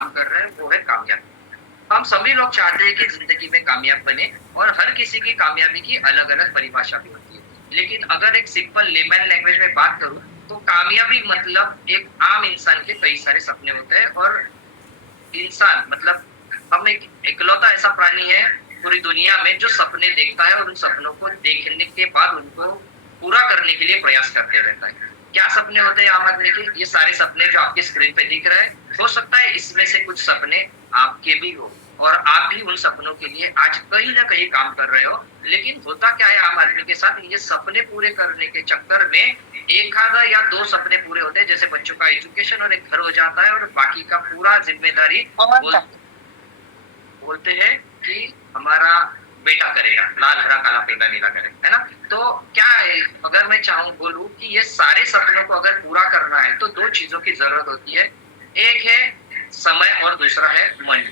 काम कर रहे हैं वो है कामयाबी। हम सभी लोग चाहते हैं कि ज़िंदगी में कामयाब बने और हर किसी की कामयाबी की अलग-अलग परिभाषा भी होती है। लेकिन अगर एक सिंपल लेमन लैंग्वेज में बात करूँ तो कामयाबी मतलब एक आम इंसान के कई सारे सपने होते हैं और इंसान मतलब हम एक इकलौता ऐसा प्राणी है पूरी दुनिया में जो सपने देखता है और उन सपनों को देखने के बाद उनको पूरा करने के लिए प्रयास करते रहता है। क्या सपने होते हैं आम आदमी के? ये सारे सपने जो आपकी स्क्रीन पे दिख रहे हैं, हो सकता है इसमें से कुछ सपने आपके भी हो और आप भी उन सपनों के लिए आज कहीं न कहीं काम कर रहे हो। लेकिन होता क्या है आम आदमी के साथ, ये सपने पूरे करने के चक्कर में 1 आधा या 2 सपने पूरे होते हैं, जैसे बच्चों का एजुकेशन और एक घर हो जाता है और बाकी का पूरा ज़िम्मेदारी बोल बोलते हैं कि हमारा बेटा करेगा, लाल हरा काला पीला नीला करेगा, है ना? तो क्या है, अगर मैं चाहूँ बोलूँ कि ये सारे सपनों को अगर पूरा करना है तो 2 चीज़ों की ज़रूरत होती है। एक है समय और दूसरा है मन।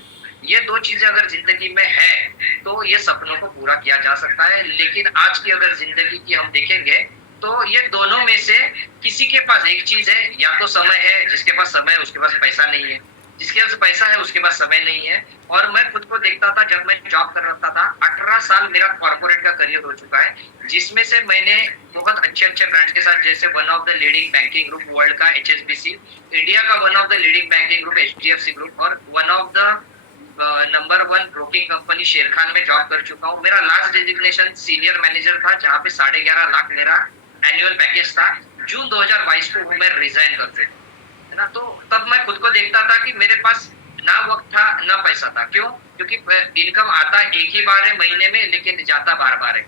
ये 2 चीज़ें अगर ज़िंदगी में है तो ये सपनों को पूरा किया जा सकता है। लेकिन आज की अगर ज़िंदगी की हम देखेंगे तो ये दोनों में से किसी के पास एक चीज़ है, या तो समय है, जिसके पास समय है उसके पास पैसा नहीं है। जिसके पास पैसा है उसके पास समय नहीं है। और मैं खुद को देखता था जब मैं जॉब कर रहा था, 18 साल मेरा कॉर्पोरेट का करियर हो चुका है, जिसमें से मैंने बहुत अच्छे-अच्छे ब्रांड्स के साथ, जैसे one of the leading banking group world का एचएसबीसी, इंडिया का one of the leading banking group HDFC group और one of the number 1 broking company Sharekhan में जॉब कर चुका हूँ। मेरा लास्ट डेजिग्नेशन सीनियर मैनेजर था, जहाँ पे 11.5 लाख मेरा एनुअल पैकेज था। जून 2022 को वो मैं रिजाइन कर दिया, है ना? तो तब मैं खुद को देखता था कि मेरे पास ना वक़्त था, ना पैसा था। क्यों? क्योंकि इनकम आता एक ही बार है महीने में, लेकिन जाता बार-बार है।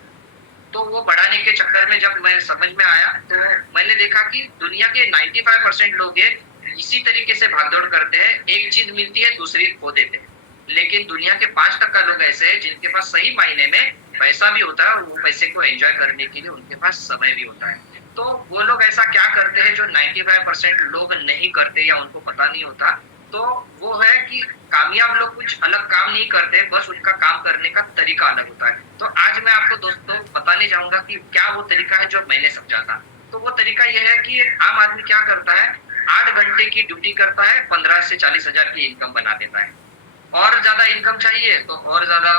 तो वो बढ़ाने के चक्कर में जब मैं समझ में आया, तो मैंने देखा कि दुनिया के 95% लोग ये इसी तरीके से भाग-दौड़ करते हैं। एक चीज़ मिलती है, दूसरी खो देते हैं। लेकिन दुनिया के 5% लोग ऐसे हैं जिनके पास सही मायने में पैसा भी होता है और वो पैसे को एन्जॉय करने के लिए उनके पास समय भी होता है। तो वो लोग ऐसा क्या करते हैं जो 95% लोग नहीं करते या उनको पता नहीं होता, तो वो है कि कामयाब लोग कुछ अलग काम नहीं करते, बस उनका काम करने का तरीका अलग होता है। तो आज मैं आपको दोस्तों बताने जाऊँगा कि क्या वो तरीका है जो मैंने समझा था। तो वो तरीका ये है कि एक आम आदमी क्या करता है, 8 घंटे की ड्यूटी करता है, 15 से 40 हज़ार की इनकम बना देता है। और ज़्यादा इनकम चाहिए तो और ज़्यादा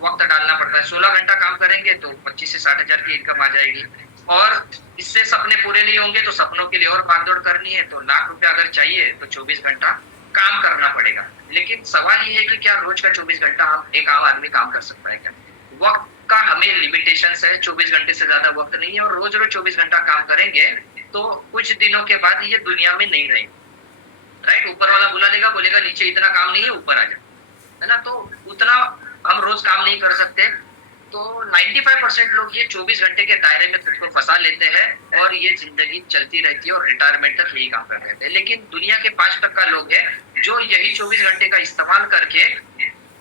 वक़्त डालना पड़ता है। 16 घंटा काम करेंगे तो 25 से 60 हज़ार की इनकम आ जाएगी। और इससे सपने पूरे नहीं होंगे तो सपनों के लिए और भाग-दौड़ करनी है, तो लाख रुपया अगर चाहिए तो 24 घंटा काम करना पड़ेगा। लेकिन सवाल ये है कि क्या रोज़ का 24 घंटा हम एक आम आदमी काम कर सकता है क्या? वक़्त का हमें लिमिटेशंस है, 24 घंटे से ज़्यादा वक़्त नहीं है और रोज़-रोज़ 24 घंटा काम करेंगे तो कुछ दिनों के बाद ये दुनिया में नहीं रहेंगे। राइट? ऊपर वाला बुला लेगा, बोलेगा नीचे इतना काम नहीं है, ऊपर आ जा। है ना? तो उतना हम रोज़ काम नहीं कर सकते। तो 95% लोग ये 24 घंटे के दायरे में खुद को फँसा लेते हैं और ये ज़िंदगी चलती रहती है और रिटायरमेंट तक यही काम कर रहते हैं। लेकिन दुनिया के 5% लोग हैं जो यही 24 घंटे का इस्तेमाल करके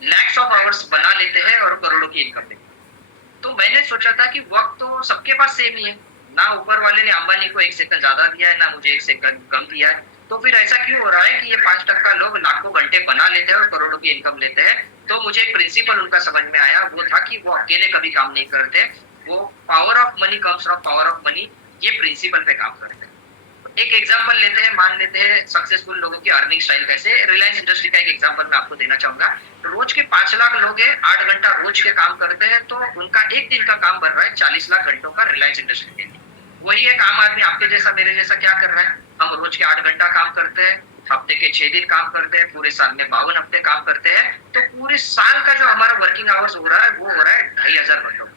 लैक्स ऑफ आवर्स बना लेते हैं और करोड़ों की इनकम लेते हैं। तो मैंने सोचा था कि वक़्त तो सबके पास सेम ही है। ना ऊपर वाले ने अंबानी को 1 सेकंड ज़्यादा दिया है, ना मुझे 1 सेकंड कम दिया है। तो फिर ऐसा क्यों हो रहा है कि ये 5% लोग लाखों घंटे बना लेते हैं और करोड़ों की इनकम लेते हैं? तो मुझे एक प्रिंसिपल उनका समझ में आया, वो था कि वो अकेले कभी काम नहीं करते। वो power of money comes from power of money, ये प्रिंसिपल पे काम करते हैं। एक एग्जांपल लेते हैं, मान लेते हैं सक्सेसफुल लोगों की अर्निंग स्टाइल कैसे। रिलायंस इंडस्ट्री का एक एग्जांपल मैं आपको देना चाहूँगा। रोज के 5 लाख लोग हैं, 8 घंटा रोज के काम करते हैं, तो उनका 1 दिन का काम बन रहा है 40 लाख घंटों का रिलायंस इंडस्ट्री के लिए। वही एक आम आदमी आपके जैसा मेरे जैसा क्या कर रहा है? हम रोज के 8 घंटा काम करते हैं, हफ्ते के 6 दिन काम करते हैं, पूरे साल में 52 हफ्ते काम करते हैं, तो पूरे साल का जो हमारा वर्किंग आवर्स हो रहा है वो हो रहा है 2500 घंटों।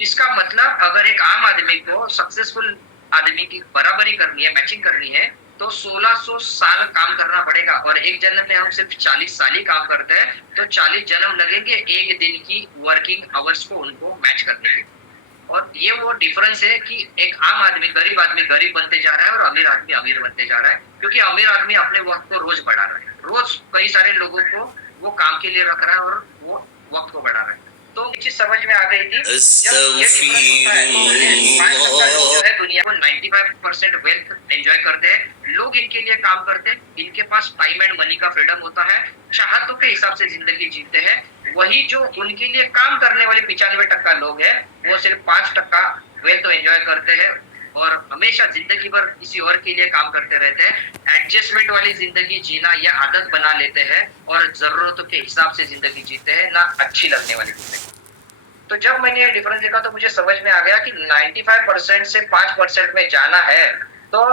इसका मतलब अगर एक आम आदमी को सक्सेसफुल आदमी की बराबरी करनी है, मैचिंग करनी है, तो 1600 साल काम करना पड़ेगा और एक जन्म में हम सिर्फ 40 साल ही काम करते हैं, तो 40 जन्म लगेंगे एक दिन की वर्किंग आवर्स को उनको मैच करने के। और ये वो डिफरेंस है कि एक आम आदमी गरीब बनते जा रहा है और अमीर आदमी अमीर बनते जा रहा है, क्योंकि अमीर आदमी अपने वक़्त को रोज़ बढ़ा रहा है। रोज़ कई सारे लोगों को वो काम के लिए रख रहा है और वो वक़्त को बढ़ा रहा है। तो ये चीज़ समझ में आ गई थी। जब ये डिफरेंस होता है तो 5% लोग जो है दुनिया को 95% वेल्थ एन्जॉय करते हैं। लोग इनके लिए काम करते हैं, इनके पास टाइम एंड मनी का फ्रीडम होता है, चाहतों के हिसाब से ज़िंदगी जीते हैं। वही जो उनके लिए काम करने वाले 95% लोग हैं, वो सिर्फ 5% वेल्थ तो एन्जॉय करते हैं और हमेशा जिंदगी भर किसी और के लिए काम करते रहते हैं, एडजस्टमेंट वाली जिंदगी जीना ये आदत बना लेते हैं और जरूरतों के हिसाब से जिंदगी जीते हैं, ना अच्छी लगने वाली जिंदगी। तो जब मैंने ये डिफरेंस देखा तो मुझे समझ में आ गया कि 95% से 5% में जाना है तो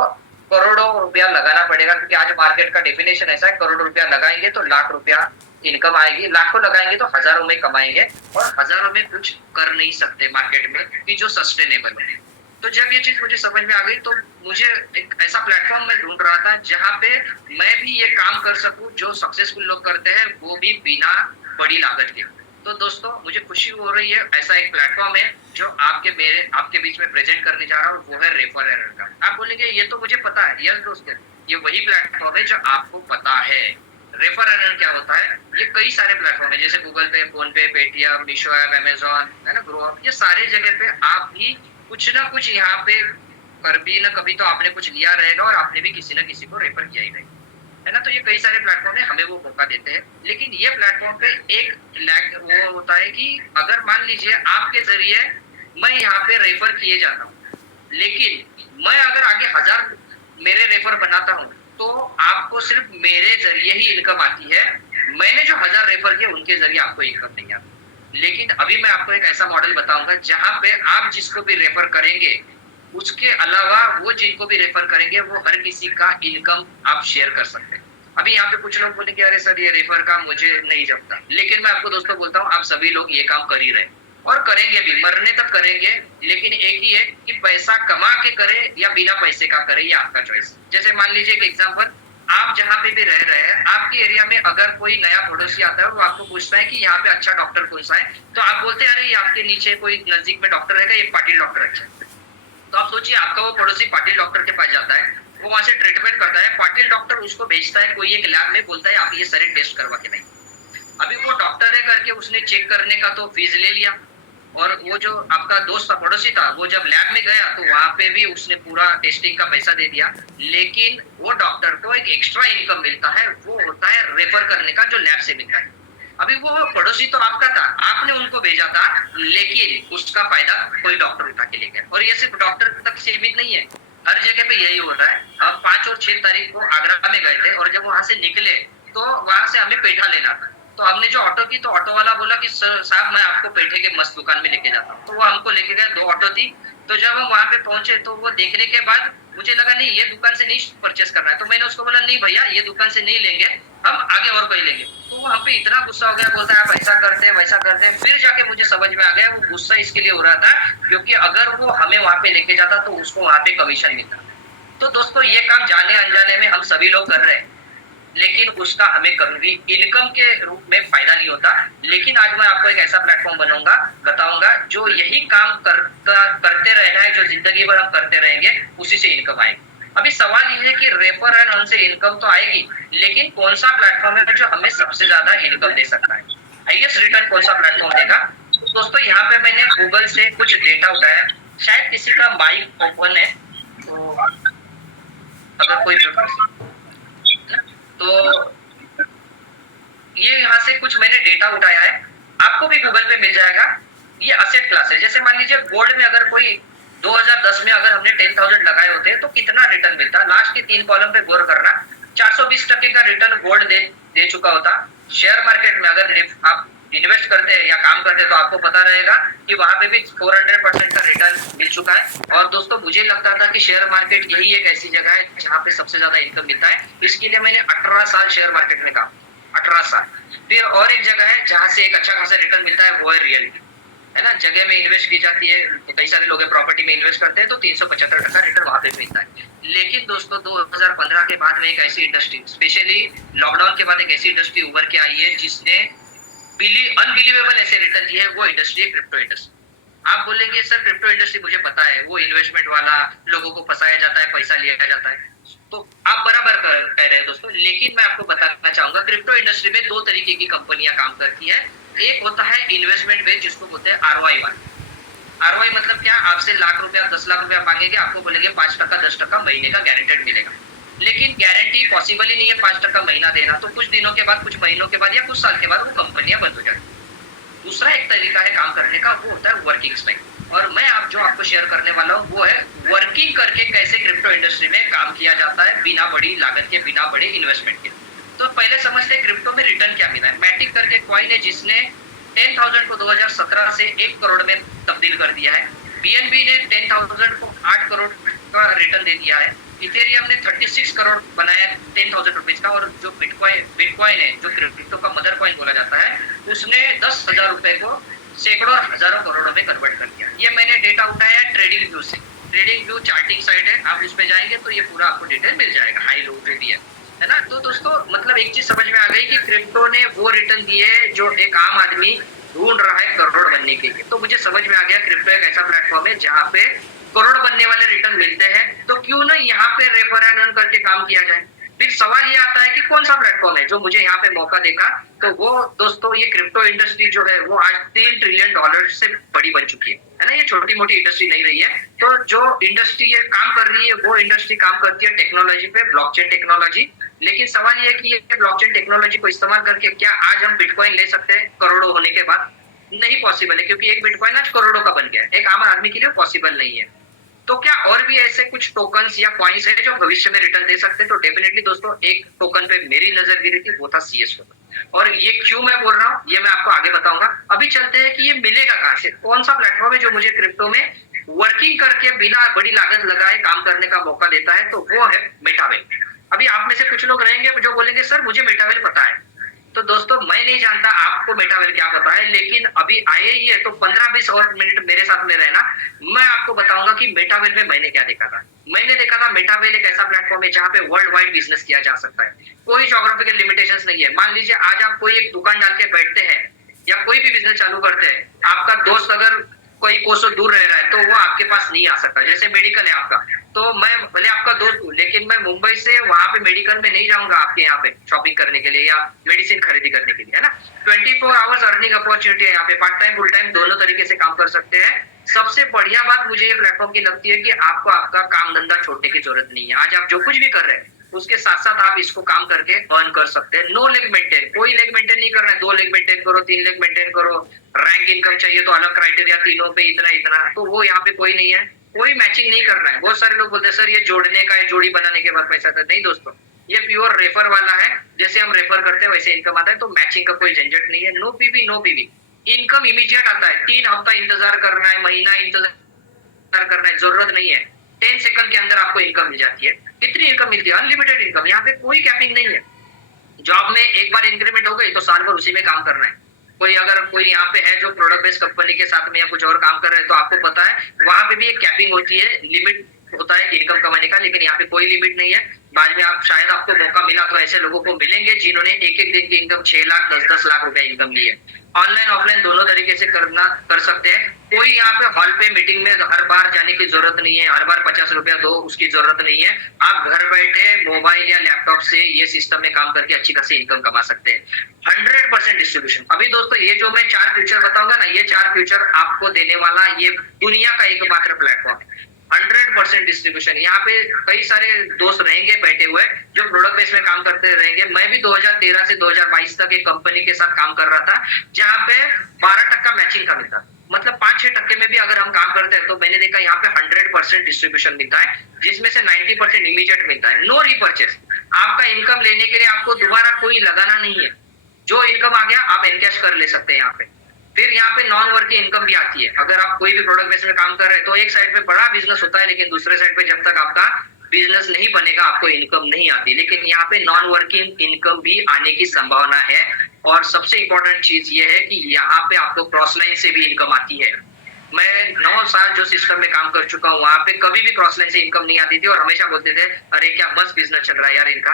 करोड़ों रुपया लगाना पड़ेगा, क्योंकि आज मार्केट का डेफिनेशन ऐसा है, करोड़ों रुपया लगाएंगे तो लाख रुपया इनकम आएगी, लाखों लगाएंगे तो हजारों में कमाएंगे, और हजारों में कुछ कर नहीं सकते मार्केट में कि जो सस्टेनेबल है। तो जब ये चीज मुझे समझ में आ गई तो मुझे एक ऐसा प्लेटफॉर्म मैं ढूंढ रहा था जहाँ पे मैं भी ये काम कर सकूं जो सक्सेसफुल लोग करते हैं, वो भी बिना बड़ी लागत के। तो दोस्तों मुझे खुशी हो रही है, ऐसा एक प्लेटफॉर्म है जो आपके बीच में प्रेजेंट करने जा रहा हूँ, वो है रेफर एरर का। आप बोलेंगे ये तो मुझे पता है। यस दोस्तों, ये वही प्लेटफॉर्म है जो आपको पता है। रेफर एरर क्या होता है? ये कई सारे प्लेटफॉर्म है, जैसे गूगल पे, फोन पे, पेटीएम, मीशो ऐप, अमेजोन, है ना, ग्रो अप, ये सारे जगह पे आप भी कुछ ना कुछ यहाँ पे कभी ना कभी तो आपने कुछ लिया रहेगा और आपने भी किसी ना किसी को रेफर किया ही रहेगा, है ना। तो ये कई सारे प्लेटफॉर्म है, हमें वो मौका देते हैं। लेकिन ये प्लेटफॉर्म पे एक लैग वो होता है कि अगर मान लीजिए आपके जरिए मैं यहाँ पे रेफर किए जाता हूँ, लेकिन मैं अगर आगे 1000 मेरे रेफर बनाता हूँ तो आपको सिर्फ मेरे जरिए ही इनकम आती है। मैंने जो 1000 रेफर किए उनके जरिए आपको इनकम नहीं आती। लेकिन अभी मैं आपको एक ऐसा मॉडल बताऊंगा जहां पे आप जिसको भी रेफर करेंगे उसके अलावा वो जिनको भी रेफर करेंगे वो हर किसी का इनकम आप शेयर कर सकते हैं। अभी यहाँ पे कुछ लोग बोलेंगे अरे सर ये रेफर का मुझे नहीं जमता, लेकिन मैं आपको दोस्तों बोलता हूँ आप सभी लोग ये काम कर ही रहे और करेंगे भी, मरने तक करेंगे। लेकिन एक ही है कि पैसा कमा के करे या बिना पैसे का करे, ये आपका चॉइस। जैसे मान लीजिए एक एग्जाम्पल, आप जहाँ पे भी रह रहे हैं, आपके एरिया में अगर कोई नया पड़ोसी आता है और वो आपको पूछता है कि यहाँ पे अच्छा डॉक्टर कौन सा है, तो आप बोलते हैं अरे ये आपके नीचे कोई नजदीक में डॉक्टर है, ये पाटिल डॉक्टर अच्छा है। तो आप सोचिए आपका वो पड़ोसी पाटिल डॉक्टर के पास जाता है, वो वहां से ट्रीटमेंट करता है, पाटिल डॉक्टर उसको भेजता है कोई एक लैब में, बोलता है आप ये सारे टेस्ट करवा के नहीं। अभी वो डॉक्टर है करके उसने चेक करने का तो फीस ले लिया, और वो जो आपका दोस्त था, पड़ोसी था, वो जब लैब में गया तो वहां पे भी उसने पूरा टेस्टिंग का पैसा दे दिया। लेकिन वो डॉक्टर को एक एक्स्ट्रा इनकम मिलता है, वो होता है रेफर करने का, जो लैब से मिलता है। अभी वो पड़ोसी तो आपका था, आपने उनको भेजा था, लेकिन उसका फायदा कोई डॉक्टर उठा के ले गया। और ये सिर्फ डॉक्टर तक सीमित नहीं है, हर जगह पे यही होता है। हम 5 और 6 तारीख को आगरा में गए थे, और जब वहां से निकले तो वहां से हमें पेठा लेना था। तो हमने जो ऑटो की, तो ऑटो वाला बोला कि साहब मैं आपको पेठे के मस्त दुकान में लेके जाता हूँ। तो वो हमको लेके गया, 2 ऑटो थी। तो जब हम वहां पे पहुंचे तो वो देखने के बाद मुझे लगा नहीं ये दुकान से नहीं परचेस करना है। तो मैंने उसको बोला नहीं भैया ये दुकान से नहीं लेंगे, हम आगे और कोई लेंगे। तो वो हम पे इतना गुस्सा हो गया, बोलता है आप ऐसा करते हैं वैसा करते हैं। फिर जाके मुझे समझ में आ गया वो गुस्सा इसके लिए हो रहा था क्योंकि अगर वो हमें वहां पे लेके जाता तो उसको वहां पे कमीशन मिलता। तो दोस्तों ये काम जाने अनजाने में हम सभी लोग कर रहे हैं, लेकिन उसका हमें कभी इनकम के रूप में फायदा नहीं होता। लेकिन आज मैं आपको एक ऐसा प्लेटफॉर्म बताऊंगा जो यही काम करते रहना है, जो जिंदगी भर हम करते रहेंगे, उसी से इनकम आएगी। अभी सवाल ये है कि रेफर एंड अर्न से इनकम तो आएगी, लेकिन कौन सा प्लेटफॉर्म है जो हमें सबसे ज्यादा इनकम दे सकता है, हाईएस्ट रिटर्न कौन सा प्लेटफॉर्म देगा? तो दोस्तों यहाँ पे मैंने गूगल से कुछ डेटा उठाया, शायद किसी का माइक ओपन है तो अगर कोई तो ये यहाँ से कुछ मैंने डेटा उठाया है, आपको भी गूगल पे मिल जाएगा। ये असेट क्लास है, जैसे मान लीजिए गोल्ड में अगर कोई 2010 में अगर हमने 10,000 लगाए होते तो कितना रिटर्न मिलता। लास्ट के 3 कॉलम पे गौर करना, 420% का रिटर्न गोल्ड दे चुका होता। शेयर मार्केट में अगर आप इन्वेस्ट करते हैं या काम करते हैं तो आपको पता रहेगा कि वहां पे भी 400% का रिटर्न मिल चुका है। और दोस्तों मुझे लगता था कि शेयर मार्केट यही एक ऐसी जगह है जहाँ पे सबसे ज्यादा इनकम मिलता है, इसके लिए मैंने 18 साल शेयर मार्केट में काम, 18 साल। फिर और एक जगह है जहाँ से एक अच्छा खासा रिटर्न मिलता है, वो है रियलिटी, है ना। जगह में इन्वेस्ट की जाती है, तो कई सारे लोग प्रॉपर्टी में इन्वेस्ट करते हैं तो 375% रिटर्न वहां पे मिलता है। लेकिन दोस्तों 2015 के बाद में एक ऐसी इंडस्ट्री, स्पेशली लॉकडाउन के बाद एक ऐसी इंडस्ट्री उभर के आई है जिसने अनबिलीवेबल ऐसे रिटर्न दिए है, वो इंडस्ट्री है क्रिप्टो इंडस्ट्री। आप बोलेंगे सर क्रिप्टो इंडस्ट्री मुझे पता है, वो इन्वेस्टमेंट वाला, लोगों को फंसाया जाता है, पैसा लिया जाता है। तो आप बराबर कह रहे हैं दोस्तों, लेकिन मैं आपको बताना चाहूंगा क्रिप्टो इंडस्ट्री में 2 तरीके की कंपनियां काम करती है। एक होता है इन्वेस्टमेंट बेस्ड, जिसको बोलते हैं आरओआई वाले। आरओआई मतलब क्या? आपसे लाख रुपया 10 लाख रुपया मांगेंगे, आपको बोलेंगे 5% 10% महीने का गारंटेड मिलेगा। लेकिन गारंटी पॉसिबल ही नहीं है 5% महीना देना, तो कुछ दिनों के बाद, कुछ महीनों के बाद या कुछ साल के बाद वो कंपनियां बंद हो जाती है। दूसरा एक तरीका है काम करने का, वो होता है वर्किंग स्टाइल। और मैं आप जो आपको शेयर करने वाला हूँ वो है वर्किंग करके कैसे क्रिप्टो इंडस्ट्री में काम किया जाता है बिना बड़ी लागत के, बिना बड़े इन्वेस्टमेंट के। तो पहले समझते हैं क्रिप्टो में रिटर्न क्या मिला है। मैटिक करके कॉइन है जिसने 10,000 को 2017 से 1 करोड़ में तब्दील कर दिया है। बीएनबी ने 10,000 को 8 करोड़ का रिटर्न दे दिया है। इथेरियम ने 36 करोड़ बनाया 10,000 रुपीज का। और जो बिटकॉइन है जो क्रिप्टो का मदर कॉइन बोला जाता है, उसने 10,000 रुपए को सैकड़ों हजारों करोड़ों में कन्वर्ट कर दिया। ये मैंने डेटा उठाया है ट्रेडिंग व्यू से। ट्रेडिंग व्यू चार्टिंग साइट है, आप उस पे जाएंगे तो ये पूरा आपको डिटेल मिल जाएगा, हाई लो जो भी है ना। तो दोस्तों मतलब एक चीज समझ में आ गई कि क्रिप्टो ने वो रिटर्न दिए जो एक आम आदमी ढूंढ रहा है करोड़ बनने के लिए। तो मुझे समझ में आ गया क्रिप्टो एक ऐसा प्लेटफॉर्म है जहाँ पे करोड़ बनने वाले रिटर्न मिलते हैं। तो क्यों ना यहाँ पे रेफर एंड अर्न करके काम किया जाए। फिर सवाल ये आता है कि कौन सा प्लेटफॉर्म है जो मुझे यहाँ पे मौका देगा। तो वो दोस्तों ये क्रिप्टो इंडस्ट्री जो है वो आज $3 ट्रिलियन से बड़ी बन चुकी है ना। ये छोटी मोटी इंडस्ट्री नहीं रही है। तो जो इंडस्ट्री ये काम कर रही है वो इंडस्ट्री काम करती है टेक्नोलॉजी पे, ब्लॉकचेन टेक्नोलॉजी। लेकिन सवाल ये है कि ये ब्लॉकचेन टेक्नोलॉजी को इस्तेमाल करके क्या आज हम बिटकॉइन ले सकते हैं करोड़ों होने के बाद? नहीं पॉसिबल है, क्योंकि एक बिटकॉइन आज करोड़ों का बन गया है, एक आम आदमी के लिए पॉसिबल नहीं है। तो क्या और भी ऐसे कुछ टोकन्स या कॉइन्स है जो भविष्य में रिटर्न दे सकते हैं? तो डेफिनेटली दोस्तों एक टोकन पे मेरी नजर गिरी थी, वो था CS टोकन। और ये क्यों मैं बोल रहा हूँ ये मैं आपको आगे बताऊंगा। अभी चलते हैं कि ये मिलेगा कहाँ से, कौन सा प्लेटफॉर्म है जो मुझे क्रिप्टो में वर्किंग करके बिना बड़ी लागत लगाए काम करने का मौका देता है। तो वो है मेटावेल। अभी आप में से कुछ लोग रहेंगे जो बोलेंगे सर मुझे मेटावेल पता है। तो दोस्तों मैं नहीं जानता आपको मेटावेल क्या पता है, लेकिन अभी आए ही है तो 15-20 और मिनट मेरे साथ में रहना। मैं आपको बताऊंगा कि मेटावेल में मैंने क्या देखा था। मैंने देखा था मेटावेल एक ऐसा प्लेटफॉर्म है जहाँ पे वर्ल्ड वाइड बिजनेस किया जा सकता है। कोई ज्योग्राफिकल लिमिटेशंस नहीं है। मान लीजिए आज आप कोई एक दुकान डाल के बैठते हैं या कोई भी बिजनेस चालू करते हैं, आपका दोस्त अगर कोई कोसों दूर रह रहा है तो वो आपके पास नहीं आ सकता। जैसे मेडिकल है आपका, तो मैं भले आपका दोस्त हूँ लेकिन मैं मुंबई से वहां पे मेडिकल में नहीं जाऊंगा आपके यहाँ पे शॉपिंग करने के लिए या मेडिसिन खरीदी करने के लिए, है ना। 24 आवर्स अर्निंग अपॉर्चुनिटी है यहाँ पे, पार्ट टाइम फुल टाइम दोनों तरीके से काम कर सकते हैं। सबसे बढ़िया बात मुझे ये प्लेटफॉर्म की लगती है कि आपको आपका काम धंधा छोड़ने की जरूरत नहीं है। आज आप जो कुछ भी कर रहे हैं उसके साथ साथ आप इसको काम करके अर्न कर सकते हैं। नो लेग मेंटेन, कोई लेग मेंटेन नहीं करना है। 2 लेग मेंटेन करो, 3 लेग मेंटेन करो, रैंक इनकम चाहिए तो अलग क्राइटेरिया, तीनों पे इतना इतना, तो वो यहाँ पे कोई नहीं है। कोई मैचिंग नहीं करना है। बहुत सारे लोग बोलते हैं सर ये जोड़ने का है, जोड़ी बनाने के बाद पैसा आता है। नहीं दोस्तों, ये प्योर रेफर वाला है। जैसे हम रेफर करते हैं वैसे इनकम आता है। तो मैचिंग का कोई झंझट नहीं है। No PV no PV, income immediate आता है। 3 हफ्ता इंतजार करना है, महीना इंतजार करना है, जरूरत नहीं है। 10 सेकंड के अंदर आपको इनकम मिल जाती है। कितनी इनकम मिलती है? Unlimited income. यहाँ पे कोई कैपिंग नहीं है। जॉब में एक बार इंक्रीमेंट हो गई तो साल भर उसी में काम करना है। कोई अगर कोई यहाँ पे है जो प्रोडक्ट बेस्ड कंपनी के साथ में या कुछ और काम कर रहे हैं तो आपको पता है वहां पे भी एक कैपिंग होती है, लिमिट होता है इनकम कमाने का। लेकिन यहाँ पे कोई लिमिट नहीं है। बाद में आप शायद आपको मौका मिला तो ऐसे लोगों को मिलेंगे जिन्होंने एक एक दिन की इनकम 6 लाख 10-10 लाख रुपए इनकम ली है। ऑनलाइन ऑफलाइन दोनों तरीके से कर सकते हैं। कोई यहाँ पे हॉल पे मीटिंग में हर बार जाने की जरूरत नहीं है, हर बार 50 रुपया दो उसकी जरूरत नहीं है। आप घर बैठे मोबाइल या लैपटॉप से ये सिस्टम में काम करके अच्छी खासी इनकम कमा सकते हैं। 100% डिस्ट्रीब्यूशन। अभी दोस्तों ये जो मैं 4 फ्यूचर बताऊंगा ना, ये 4 फ्यूचर आपको देने वाला ये दुनिया का एकमात्र प्लेटफॉर्म है। 100% डिस्ट्रीब्यूशन। यहाँ पे कई सारे दोस्त रहेंगे बैठे हुए जो प्रोडक्ट बेस में काम करते रहेंगे। मैं भी 2013 से 2022 तक एक कंपनी के साथ काम कर रहा था जहाँ पे 12% मैचिंग का मिलता, मतलब 5-6% में भी अगर हम काम करते हैं तो मैंने देखा यहाँ पे 100% डिस्ट्रीब्यूशन मिलता है, जिसमें से 90% इमीडिएट मिलता है। No repurchase. आपका इनकम लेने के लिए आपको दोबारा कोई लगाना नहीं है। जो इनकम आ गया आप एनकैश कर ले सकते हैं यहाँ पे। फिर यहाँ पे नॉन वर्किंग इनकम भी आती है। अगर आप कोई भी प्रोडक्ट बेस में काम कर रहे हैं तो एक साइड पे बड़ा बिजनेस होता है, लेकिन दूसरे साइड पे जब तक आपका बिजनेस नहीं बनेगा आपको इनकम नहीं आती। लेकिन यहाँ पे नॉन वर्किंग इनकम भी आने की संभावना है। और सबसे इंपॉर्टेंट चीज ये है कि यहाँ पे आपको क्रॉस लाइन से भी इनकम आती है। मैं 9 साल जो सिस्टम में काम कर चुका हूँ वहां पे कभी भी क्रॉस लाइन से इनकम नहीं आती थी और हमेशा बोलते थे अरे क्या बस बिजनेस चल रहा है यार इनका,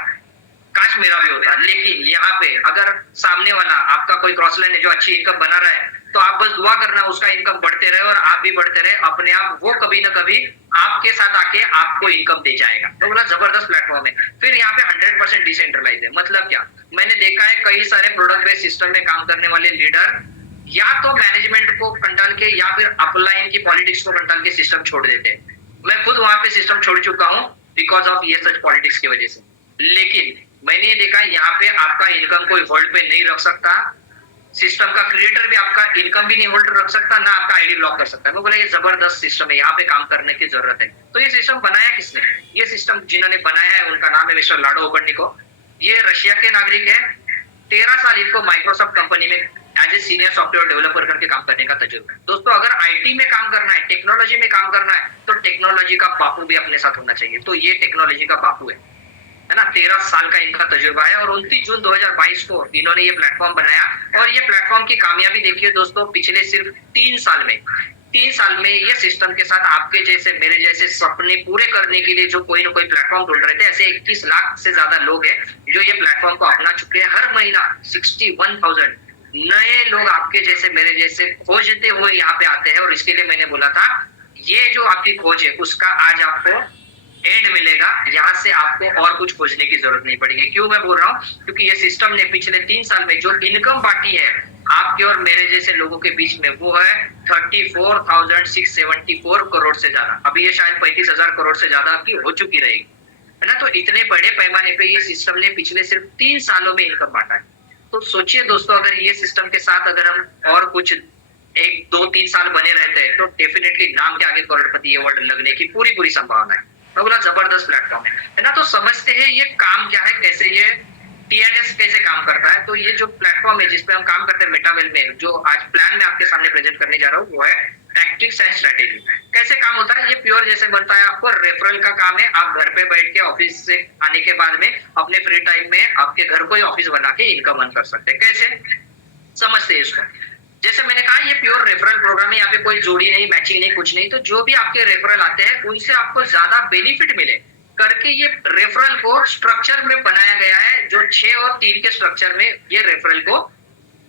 काश मेरा भी होता। लेकिन यहाँ पे अगर सामने वाला आपका कोई क्रॉस लाइन है जो अच्छी इनकम बना रहा है तो आप बस दुआ करना उसका इनकम बढ़ते रहे और आप भी बढ़ते रहे। अपने आप वो कभी ना कभी आपके साथ आके आपको इनकम दे जाएगा। तो बोला जबरदस्त प्लेटफॉर्म है। फिर यहाँ पे 100% डिसेंट्रलाइज है। मतलब क्या, मैंने देखा है कई सारे प्रोडक्ट बेस्ड सिस्टम में काम करने वाले लीडर या तो मैनेजमेंट को कंटाल के या फिर अपलाइन की पॉलिटिक्स को कंटाल के सिस्टम छोड़ देते हैं। मैं खुद वहां पे सिस्टम छोड़ चुका हूँ बिकॉज ऑफ ये सच पॉलिटिक्स की वजह से। लेकिन मैंने देखा यहाँ पे आपका इनकम कोई होल्ड पे नहीं रख सकता। सिस्टम का क्रिएटर भी आपका इनकम भी नहीं होल्ड रख सकता, ना आपका आईडी ब्लॉक कर सकता है। मैं बोला ये जबरदस्त सिस्टम है, यहाँ पे काम करने की जरूरत है। तो ये सिस्टम बनाया किसने? ये सिस्टम जिन्होंने बनाया है उनका नाम है मिस्टर लाडो ओपनिको। ये रशिया के नागरिक है। 13 साल इनको माइक्रोसॉफ्ट कंपनी में as a senior software developer करके काम करने का तजुर्बा है। दोस्तों अगर आईटी में काम करना है, टेक्नोलॉजी में काम करना है, तो टेक्नोलॉजी का बापू भी अपने साथ होना चाहिए। तो ये टेक्नोलॉजी का बापू है ना। 13 साल का इनका तजुर्बा है और 29 जून 2022 को इन्होंने ये प्लेटफॉर्म बनाया। और ये प्लेटफॉर्म की कामयाबी देखिए दोस्तों, पिछले सिर्फ 3 साल में ये सिस्टम के साथ आपके जैसे मेरे जैसे सपने पूरे करने के लिए जो कोई ना कोई प्लेटफॉर्म ढूंढ रहे थे, ऐसे 21 लाख से ज्यादा लोग हैं जो ये प्लेटफॉर्म को अपना चुके हैं। हर महीना 61,000 नए लोग आपके जैसे मेरे जैसे खोजते हुए यहाँ पे आते हैं। और इसके लिए मैंने बोला था ये जो आपकी खोज है उसका आज आपको एंड मिलेगा। यहाँ से आपको और कुछ खोजने की जरूरत नहीं पड़ेगी। क्यों मैं बोल रहा हूँ? क्योंकि ये सिस्टम ने पिछले 3 साल में जो इनकम बांटी है आपके और मेरे जैसे लोगों के बीच में, वो है 34,674 करोड़ से ज्यादा। अभी ये शायद 35,000 करोड़ से ज्यादा की हो चुकी रहेगी, है ना। तो इतने बड़े पैमाने पे ये सिस्टम ने पिछले सिर्फ 3 सालों में इनकम बांटा है। तो सोचिए दोस्तों, अगर ये सिस्टम के साथ अगर हम और कुछ 1, 2, 3 साल बने रहते हैं तो डेफिनेटली नाम के आगे करोड़पति ये वर्ड लगने की पूरी पूरी संभावना है। मैं बोला जबरदस्त प्लेटफॉर्म है ना। तो समझते हैं ये काम क्या है, कैसे ये टीएनएस कैसे काम करता है। तो ये जो प्लेटफॉर्म है जिसपे हम काम करते हैं मेटावेल में, जो आज प्लान में आपके सामने प्रेजेंट करने जा रहा हूँ, वो है टैक्टिक्स एंड स्ट्रेटेजी। कैसे काम होता है? ये प्योर जैसे बनता है आपको रेफरल का काम है। आप घर पे बैठ के ऑफिस से आने के बाद में अपने फ्री टाइम में आपके घर को ही ऑफिस बना के इनकम अर्न कर सकते हैं। कैसे समझते हैं इसको? जैसे मैंने कहा ये प्योर रेफरल प्रोग्राम है, यहाँ पे कोई जोड़ी नहीं, मैचिंग नहीं, कुछ नहीं। तो जो भी आपके रेफरल आते हैं उनसे आपको ज्यादा बेनिफिट मिले करके ये रेफरल को स्ट्रक्चर में बनाया गया है, जो 6 और 3 के स्ट्रक्चर में ये रेफरल को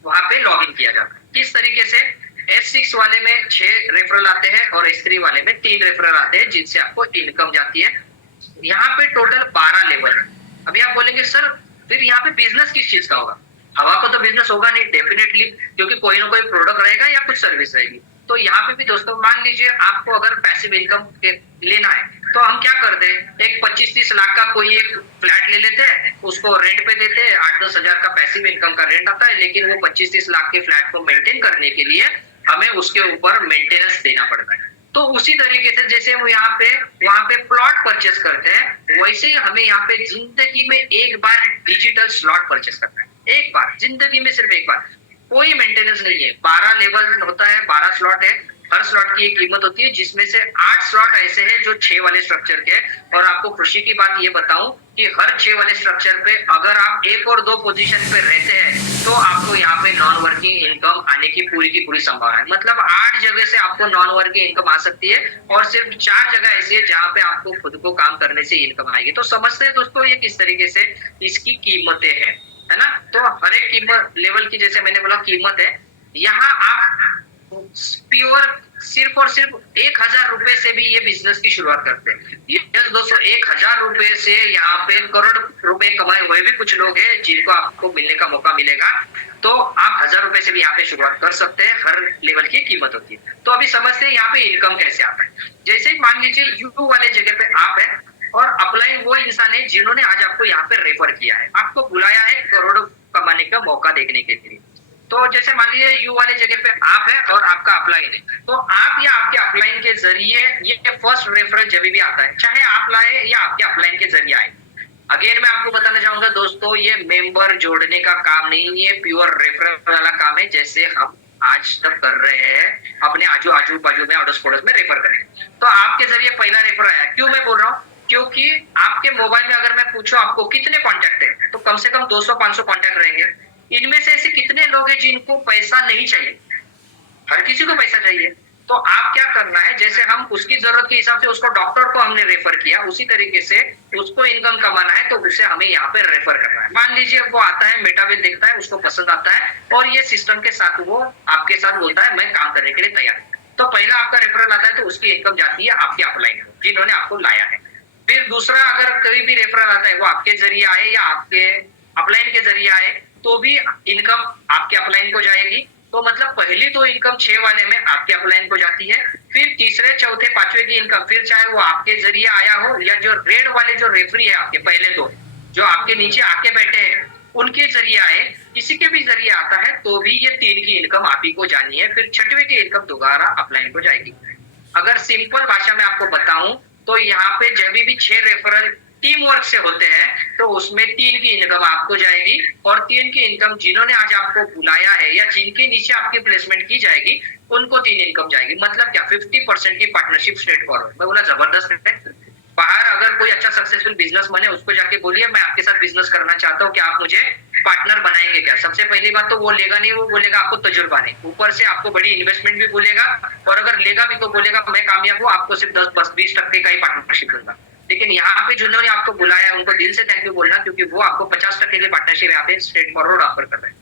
वहां पे लॉग इन किया जाता है। किस तरीके से? S6 वाले में 6 रेफरल आते हैं और S3 वाले में 3 रेफरल आते हैं जिनसे आपको इनकम जाती है। यहाँ पे टोटल 12 लेवल है। अभी आप बोलेंगे सर फिर यहाँ पे बिजनेस किस चीज का होगा? हवा को तो बिजनेस होगा नहीं डेफिनेटली, क्योंकि कोई ना कोई प्रोडक्ट रहेगा या कुछ सर्विस रहेगी। तो यहाँ पे भी दोस्तों मान लीजिए आपको अगर पैसिव इनकम लेना है तो हम क्या करते हैं, एक 25-30 लाख का कोई एक फ्लैट ले लेते हैं, उसको रेंट पे देते हैं। 8-10 हजार का पैसिव इनकम का रेंट आता है, लेकिन वो 25-30 लाख के फ्लैट को मेंटेन करने के लिए हमें उसके ऊपर मेंटेनेंस देना पड़ता है। तो उसी तरीके से जैसे हम यहाँ पे वहां पे प्लॉट परचेस करते हैं, वैसे ही हमें यहाँ पे जिंदगी में एक बार डिजिटल स्लॉट परचेस करना है। एक बार जिंदगी में, सिर्फ एक बार, कोई मेंटेनेंस नहीं है। 12 लेवल होता है, 12 स्लॉट है। हर स्लॉट की एक कीमत होती है, जिसमें से 8 स्लॉट ऐसे हैं जो 6 वाले स्ट्रक्चर के। और आपको खुशी की बात ये बताऊं कि हर 6 वाले स्ट्रक्चर पे अगर आप 1 और 2 पोजीशन पे रहते हैं तो आपको यहाँ पे नॉन वर्किंग इनकम आने की पूरी संभावना है। मतलब 8 जगह से आपको नॉन वर्किंग इनकम आ सकती है और सिर्फ 4 जगह ऐसी है जहाँ पे आपको खुद को काम करने से इनकम आएगी। तो समझते हैं दोस्तों ये किस तरीके से इसकी कीमतें हैं, है ना। तो हर एक कीमत लेवल की, जैसे मैंने बोला, कीमत है। यहाँ आप प्योर सिर्फ और सिर्फ 1,000 रुपए से भी ये बिजनेस की शुरुआत करते हैं। यस दोस्तों, 1,000 रुपए से यहाँ पे करोड़ रुपए कमाए हुए भी कुछ लोग हैं जिनको आपको मिलने का मौका मिलेगा। तो आप 1,000 रुपए से भी यहाँ पे शुरुआत कर सकते हैं। हर लेवल की कीमत होती है। तो अभी समझते हैं यहाँ पे इनकम कैसे आता है। जैसे मान लीजिए यू वाले जगह पे आप है और अपलाइन वो इंसान है जिन्होंने आज आपको यहाँ पे रेफर किया है, आपको बुलाया है करोड़ों कमाने का मौका देखने के लिए। तो जैसे मान लीजिए यू वाले जगह पे आप है और आपका अपलाइन है, तो आप या आपके अपलाइन के जरिए ये फर्स्ट रेफरल जब भी आता है, चाहे आप लाए या आपके अपलाइन के जरिए आए। अगेन मैं आपको बताना चाहूंगा दोस्तों, ये मेंबर जोड़ने का काम नहीं है, प्योर रेफरल वाला काम है। जैसे हम आज तक कर रहे हैं, अपने आजू बाजू में अड़ोस पड़ोस में रेफर करें। तो आपके जरिए पहला रेफर आया। क्यों मैं बोल रहा हूँ? क्योंकि आपके मोबाइल में अगर मैं पूछूं आपको कितने कॉन्टैक्ट है, तो कम से कम 200-500 कॉन्टैक्ट रहेंगे। इनमें से ऐसे कितने लोग हैं जिनको पैसा नहीं चाहिए? हर किसी को पैसा चाहिए। तो आप क्या करना है, जैसे हम उसकी जरूरत के हिसाब से उसको डॉक्टर को हमने रेफर किया, उसी तरीके से उसको इनकम कमाना है तो उसे हमें यहाँ पे रेफर करना है। मान लीजिए वो आता है, मेटावेल देखता है, उसको पसंद आता है और ये सिस्टम के साथ वो आपके साथ बोलता है मैं काम करने के लिए तैयार हूँ। तो पहला आपका रेफरल आता है तो उसकी इनकम जाती है आपके अपलाइन को, जिन्होंने आपको लाया है। फिर दूसरा, अगर कोई भी रेफरल आता है वो आपके जरिए आए या आपके अपलाइन के जरिए आए, तो भी इनकम आपके अपलाइन को जाएगी। तो मतलब पहली तो इनकम 6 वाले में आपके अपलाइन को जाती है। फिर तीसरे, चौथे, पांचवे की इनकम फिर चाहे वो आपके जरिए आया हो या जो रेड वाले जो रेफरी है आपके पहले, तो जो आपके नीचे आके बैठे हैं उनके जरिए आए, किसी के भी जरिए आता है तो भी ये 3 की इनकम आप ही को जानी है, फिर छठवीं की इनकम दोबारा अपलाइन को जाएगी। अगर सिंपल भाषा में आपको बताऊं तो यहाँ पे जब भी 6 रेफरल टीम वर्क से होते हैं तो उसमें 3 की इनकम आपको जाएगी, और 3 की इनकम जिन्होंने आज आपको बुलाया है या जिनके नीचे आपकी प्लेसमेंट की जाएगी उनको 3 इनकम जाएगी। मतलब क्या, 50% की पार्टनरशिप स्ट्रेट फॉरवर्ड। मैं बोला जबरदस्त है। बाहर अगर कोई अच्छा सक्सेसफुल बिजनेसमैन है उसको जाके बोलिए मैं आपके साथ बिजनेस करना चाहता हूँ, कि आप मुझे पार्टनर बनाएंगे क्या? सबसे पहली बात तो वो लेगा नहीं, वो बोलेगा आपको तजुर्बा नहीं, ऊपर से आपको बड़ी इन्वेस्टमेंट भी बोलेगा, और अगर लेगा भी तो बोलेगा मैं कामयाब हूँ, आपको सिर्फ 10-20% का ही पार्टनरशिप दूंगा। लेकिन यहाँ पे जिन्होंने आपको बुलाया है उनको दिल से थैंक यू बोलना, क्योंकि वो आपको 50% की पार्टनरशिप यहाँ पे स्ट्रेट फॉरवर्ड ऑफर कर रहे हैं।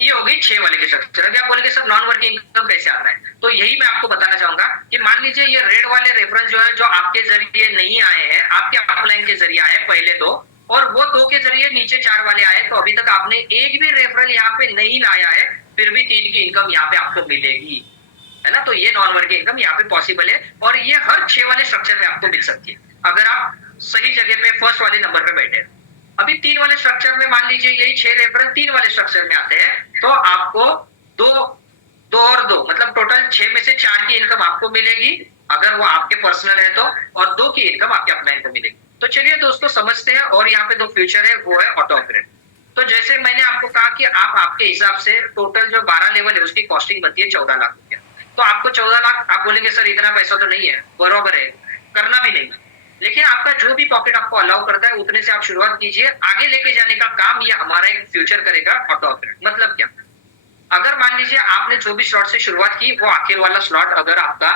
ये हो गई 6 वाले के स्ट्रक्चर। अभी आप बोलेंगे सर नॉन वर्किंग इनकम कैसे आता है, तो यही मैं आपको बताना चाहूंगा कि मान लीजिए ये रेड वाले रेफरेंस जो है, जो आपके जरिए नहीं आए हैं, आपके अपलाइन के जरिए आए पहले 2, और वो 2 के जरिए नीचे 4 वाले आए, तो अभी तक आपने एक भी रेफरल यहाँ पे नहीं लाया है, फिर भी 3 की इनकम यहाँ पे आपको मिलेगी, है ना। तो ये नॉन वर्किंग इनकम यहाँ पे पॉसिबल है, और ये हर 6 वाले स्ट्रक्चर में आपको मिल सकती है अगर आप सही जगह पे फर्स्ट वाले नंबर पे बैठे। अभी 3 वाले स्ट्रक्चर में मान लीजिए यही 6 रेफरल 3 वाले स्ट्रक्चर में आते हैं, तो आपको दो दो और दो मतलब टोटल 6 में से 4 की इनकम आपको मिलेगी अगर वो आपके पर्सनल है तो, और 2 की इनकम आपके अपलाइन को मिलेगी। तो चलिए दोस्तों समझते हैं, और यहाँ पे 2 फ्यूचर है, वो है ऑटो अपग्रेड। तो जैसे मैंने आपको कहा कि आप आपके हिसाब से टोटल जो 12 लेवल है उसकी कॉस्टिंग बनती है 14 लाख रुपया। तो आपको 14 लाख, आप बोलेंगे सर इतना पैसा तो नहीं है, बरोबर है, करना भी नहीं, लेकिन आपका जो भी पॉकेट आपको अलाउ करता है उतने से आप शुरुआत कीजिए। आगे लेके जाने का काम ये हमारा एक फ्यूचर करेगा ऑटो अपग्रेड। मतलब क्या, अगर मान लीजिए आपने जो भी स्लॉट से शुरुआत की वो आखिर वाला स्लॉट अगर आपका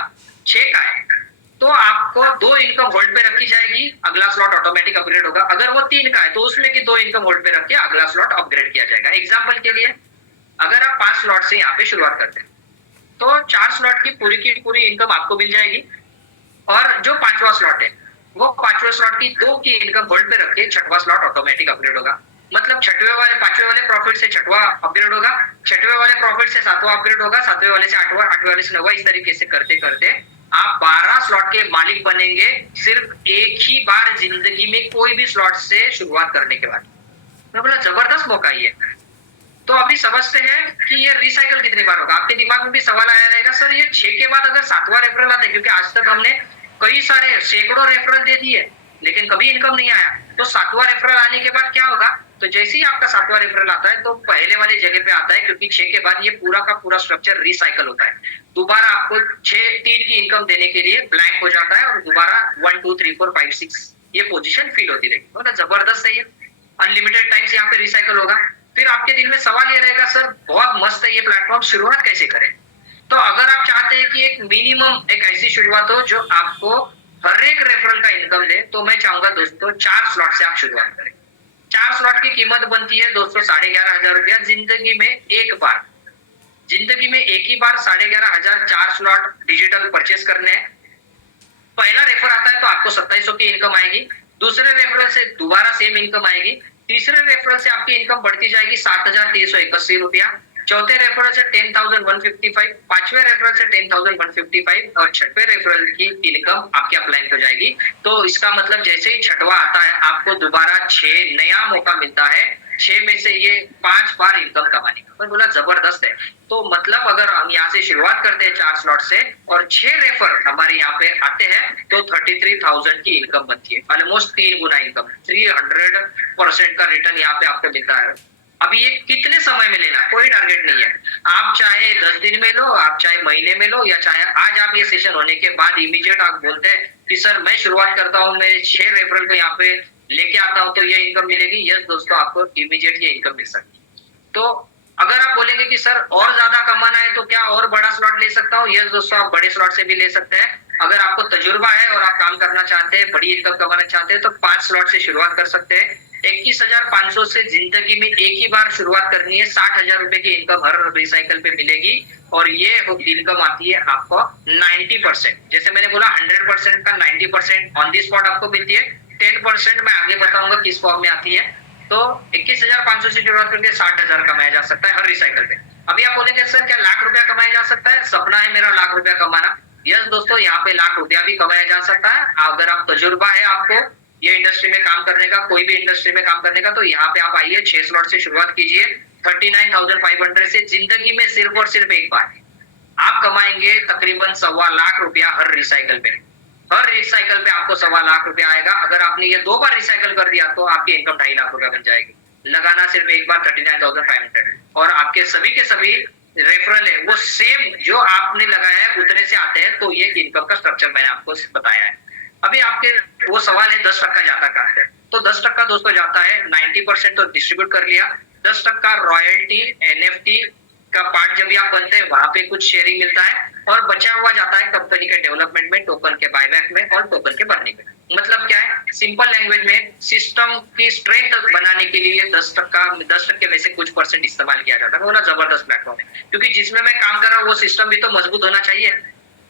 6 का है, तो आपको 2 इनकम होल्ड पे रखी जाएगी, अगला स्लॉट ऑटोमेटिक अपग्रेड होगा। अगर वो 3 का है तो उसमें की 2 इनकम होल्ड पे रख के अगला स्लॉट अपग्रेड किया जाएगा। एग्जाम्पल के लिए अगर आप 5 स्लॉट से यहाँ पे शुरुआत करते हैं तो 4 स्लॉट की पूरी इनकम आपको मिल जाएगी, और जो 5वां स्लॉट है वो 5वें स्लॉट की 2 की इनकम होल्ड पे रख के 6वां स्लॉट ऑटोमेटिक अपग्रेड होगा। मतलब 5वें वाले प्रॉफिट से 6वां अपग्रेड होगा, 6वें वाले प्रॉफिट से 7वां अपग्रेड होगा, 7वें वाले से 8वां, 8वें वाले से 9वां, इस तरीके से करते करते आप 12 स्लॉट के मालिक बनेंगे, सिर्फ एक ही बार जिंदगी में कोई भी स्लॉट से शुरुआत करने के बाद। मैं बोला जबरदस्त मौका ये। तो अभी समझते हैं कि ये रिसाइकल कितनी बार होगा। आपके दिमाग में भी सवाल आया रहेगा सर ये 6 के बाद अगर 7वां रेफरल आता है, क्योंकि आज तक हमने कई सारे सैकड़ों रेफरल दे दिए लेकिन कभी इनकम नहीं आया, तो 7वां रेफरल आने के बाद क्या होगा? तो जैसे ही आपका 7वां रेफरल आता है तो पहले वाले जगह पे आता है, क्योंकि 6 के बाद ये पूरा का पूरा स्ट्रक्चर रिसाइकल होता है। दोबारा आपको 3 की इनकम देने के लिए ब्लैंक हो जाता है, और दोबारा 1 2 3 4 5 6 ये पोजीशन फिल होती रहेगी। मतलब जबरदस्त है ये, अनलिमिटेड टाइम्स यहाँ पे रिसाइकल होगा। फिर आपके दिल में सवाल ये रहेगा सर बहुत मस्त है ये प्लेटफॉर्म, शुरुआत कैसे करें? तो अगर आप चाहते हैं कि एक मिनिमम एक ऐसी शुरुआत हो जो आपको हर एक रेफरल का इनकम दे, तो मैं चाहूंगा दोस्तों 4 स्लॉट से आप शुरुआत करें। 4 स्लॉट की कीमत बनती है दोस्तों 11,500 रुपया। जिंदगी में एक बार, जिंदगी में एक ही बार 11,500 4 स्लॉट डिजिटल परचेस करने हैं। पहला रेफर आता है तो आपको 2700 की इनकम आएगी, दूसरे रेफरल से दोबारा सेम इनकम आएगी, तीसरे रेफरल से आपकी इनकम बढ़ती जाएगी 7,381 रुपया, चौथे रेफरल से 10,155, पांचवें रेफरल से 10,155, और छठवें रेफरल की इनकम आपके अपलाइन हो जाएगी। तो इसका मतलब जैसे ही छठवां आता है आपको दोबारा 6 नया मौका मिलता है, 6 में से ये 5 बार इनकम कमाने का। मैं बोला जबरदस्त है। तो मतलब अगर हम यहाँ से शुरुआत करते हैं 4 स्लॉट से और 6 रेफर हमारे यहाँ पे आते हैं तो 33,000 की इनकम बनती है, ऑलमोस्ट 3 गुना इनकम, 300% का रिटर्न यहाँ पे आपको मिलता है। अभी ये कितने समय में लेना, कोई टारगेट नहीं है। आप चाहे 10 दिन में लो, आप चाहे महीने में लो, या चाहे आज आप ये सेशन होने के बाद इमीडिएट आप बोलते हैं कि सर मैं शुरुआत करता हूँ, मैं 6 रेफरल को यहाँ पे लेके आता हूँ तो ये इनकम मिलेगी। यस दोस्तों, आपको इमीडिएट ये इनकम मिल सकती है। तो अगर आप बोलेंगे कि सर और ज्यादा कमाना है तो क्या और बड़ा स्लॉट ले सकता हूँ? यस दोस्तों, आप बड़े स्लॉट से भी ले सकते हैं। अगर आपको तजुर्बा है और आप काम करना चाहते हैं, बड़ी इनकम कमाना चाहते हैं, तो 5 स्लॉट से शुरुआत कर सकते हैं। 21,500 से जिंदगी में एक ही बार शुरुआत करनी है, 60,000 रुपए की इनकम हर रिसाइकल पे मिलेगी। और ये इनकम आती है आपको 90%, जैसे मैंने बोला 100% का 90% ऑन दी स्पॉट आपको मिलती है। 10% मैं आगे बताऊंगा किस फॉर्म में आती है। तो 21,500 से शुरुआत करके 60,000 कमाया जा सकता है हर रिसाइकल पे। अभी आप बोलेंगे सर क्या लाख रुपया कमाया जा सकता है? सपना है मेरा लाख रुपया कमाना। यस दोस्तों, यहाँ पे लाख रुपया भी कमाया जा सकता है अगर आप तजुर्बा है आपको, ये इंडस्ट्री में काम करने का, कोई भी इंडस्ट्री में काम करने का, तो यहाँ पे आप आइए, 6 स्लॉट से शुरुआत कीजिए 39,500 से। जिंदगी में सिर्फ और सिर्फ एक बार आप कमाएंगे तकरीबन 1.25 लाख रुपया हर रिसाइकल पे। हर रिसाइकल पे आपको 1.25 लाख रुपया आएगा। अगर आपने ये 2 बार रिसाइकल कर दिया तो आपकी इनकम 2.5 लाख रुपया बन जाएगी। लगाना सिर्फ एक बार 39,500, और आपके सभी के सभी रेफरल है वो सेम जो आपने लगाया है उतने से आते हैं। तो ये इनकम का स्ट्रक्चर मैंने आपको बताया है। अभी आपके वो सवाल है 10% जाता कहाँ है, तो 10% दोस्तों जाता है, 90% तो डिस्ट्रीब्यूट कर लिया, 10% रॉयल्टी एनएफटी का पार्ट जब भी आप बनते हैं वहां पे कुछ शेयरिंग मिलता है, और बचा हुआ जाता है कंपनी के डेवलपमेंट में, टोकन के बायबैक में और टोकन के भरने में। मतलब क्या है, सिंपल लैंग्वेज में सिस्टम की स्ट्रेंथ बनाने के लिए 10% में से कुछ परसेंट इस्तेमाल किया जाता है। वो ना जबरदस्त प्लेटफॉर्म है, क्योंकि जिसमें मैं काम कर रहा हूँ वो सिस्टम भी तो मजबूत होना चाहिए।